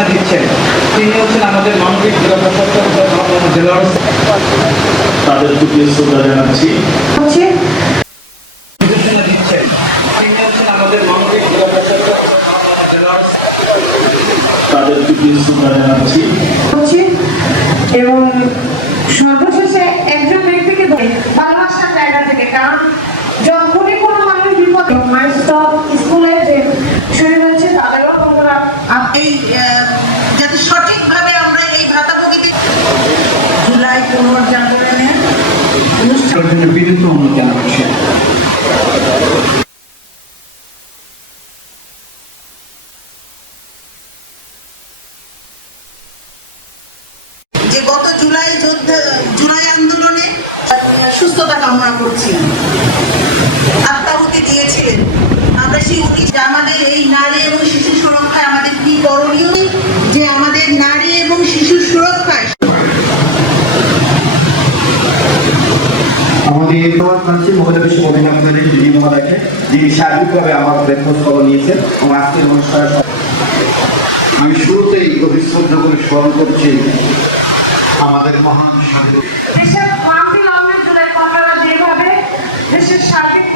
নির্দেশনা দিচ্ছেন। তিনি হচ্ছেন আমাদের মানবিক জেলার তাদের প্রতি শ্রদ্ধা জানাচ্ছি। হচ্ছে? দিচ্ছেন। তিনি হচ্ছেন আমাদের মানবিক জেলার তাদের প্রতি শ্রদ্ধা জানাচ্ছি। এবং সর্বশেষে একজন ব্যক্তিকে ধরে ভালোবাসার জায়গা থেকে কারণ যখনই কোনো মানুষ বিপদ যাতে সঠিকভাবে আমরা এই ভাতাভোগীদের জুলাই পুনর্জাগরণে যে গত জুলাই যোদ্ধা জুলাই আন্দোলনে সুস্থতা কামনা করছি। আত্মাহুতি দিয়েছিলেন। আমরা সেই উনি আমাদের এই নারী এবং শিশু সুরক্ষায় আমাদের কি করণীয় যে আমাদের নারী এবং শিশু সুরক্ষায় আমাদের কাছে মহিলা বিষয় অভিনন্দন দিদি মহোদয়কে যিনি সার্বিকভাবে আমার বেতন নিয়েছেন এবং আজকের অনুষ্ঠানে আমি শুরুতেই গভীর শ্রদ্ধা করে স্মরণ করছি আমাদের মহান স্বাধীন দেশের ক্রান্তি লগ্নে জুলাই কমরেরা যেভাবে দেশের সার্বিক